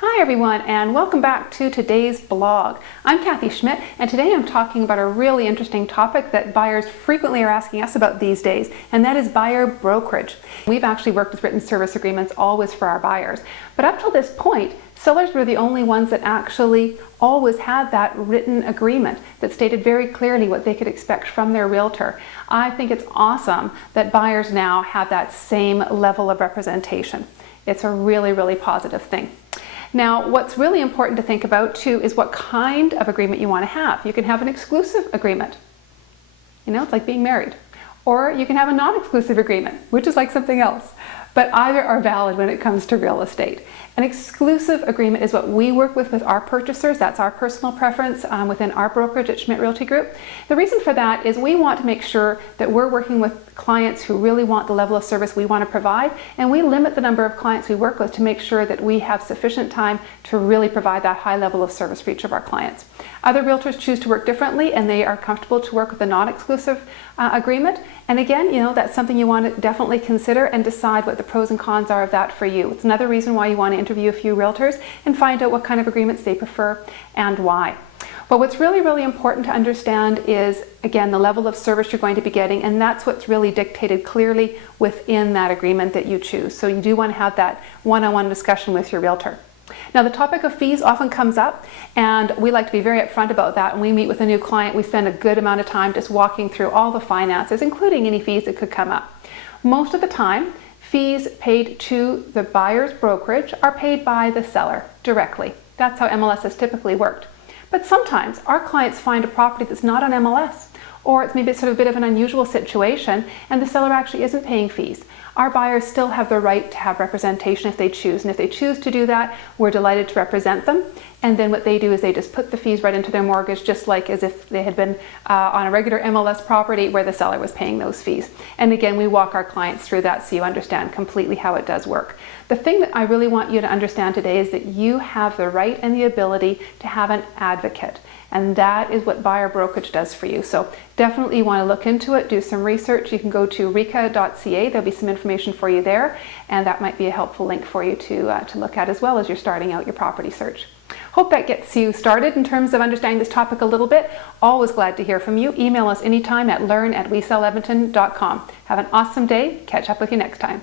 Hi everyone, and welcome back to today's blog. I'm Kathy Schmidt, and today I'm talking about a really interesting topic that buyers frequently are asking us about these days, and that is buyer brokerage. We've actually worked with written service agreements always for our buyers, but up till this point, sellers were the only ones that actually always had that written agreement that stated very clearly what they could expect from their realtor. I think it's awesome that buyers now have that same level of representation. It's a really, really positive thing. Now, what's really important to think about too is what kind of agreement you want to have. You can have an exclusive agreement. You know, it's like being married. Or you can have a non-exclusive agreement, which is like something else. But either are valid when it comes to real estate. An exclusive agreement is what we work with our purchasers. That's our personal preference within our brokerage at Schmidt Realty Group. The reason for that is we want to make sure that we're working with clients who really want the level of service we want to provide, and we limit the number of clients we work with to make sure that we have sufficient time to really provide that high level of service for each of our clients. Other realtors choose to work differently, and they are comfortable to work with a non-exclusive agreement. And again, you know, that's something you want to definitely consider and decide what the pros and cons are of that for you. It's another reason why you want to interview a few realtors and find out what kind of agreements they prefer and why. But what's really, really important to understand is, again, the level of service you're going to be getting, and that's what's really dictated clearly within that agreement that you choose. So you do want to have that one-on-one discussion with your realtor. Now, the topic of fees often comes up, and we like to be very upfront about that. When we meet with a new client, we spend a good amount of time just walking through all the finances, including any fees that could come up. Most of the time, fees paid to the buyer's brokerage are paid by the seller directly. That's how MLS has typically worked. But sometimes our clients find a property that's not on MLS, or it's maybe sort of a bit of an unusual situation, and the seller actually isn't paying fees. Our buyers still have the right to have representation if they choose, and if they choose to do that, we're delighted to represent them. And then what they do is they just put the fees right into their mortgage, just like as if they had been on a regular MLS property where the seller was paying those fees. And again, we walk our clients through that so you understand completely how it does work. The thing that I really want you to understand today is that you have the right and the ability to have an advocate. And that is what buyer brokerage does for you. So definitely you want to look into it, do some research. You can go to RECA.ca. There'll be some information for you there, and that might be a helpful link for you to look at as well as you're starting out your property search. Hope that gets you started in terms of understanding this topic a little bit. Always glad to hear from you. Email us anytime at learn@weselledmonton.com. Have an awesome day. Catch up with you next time.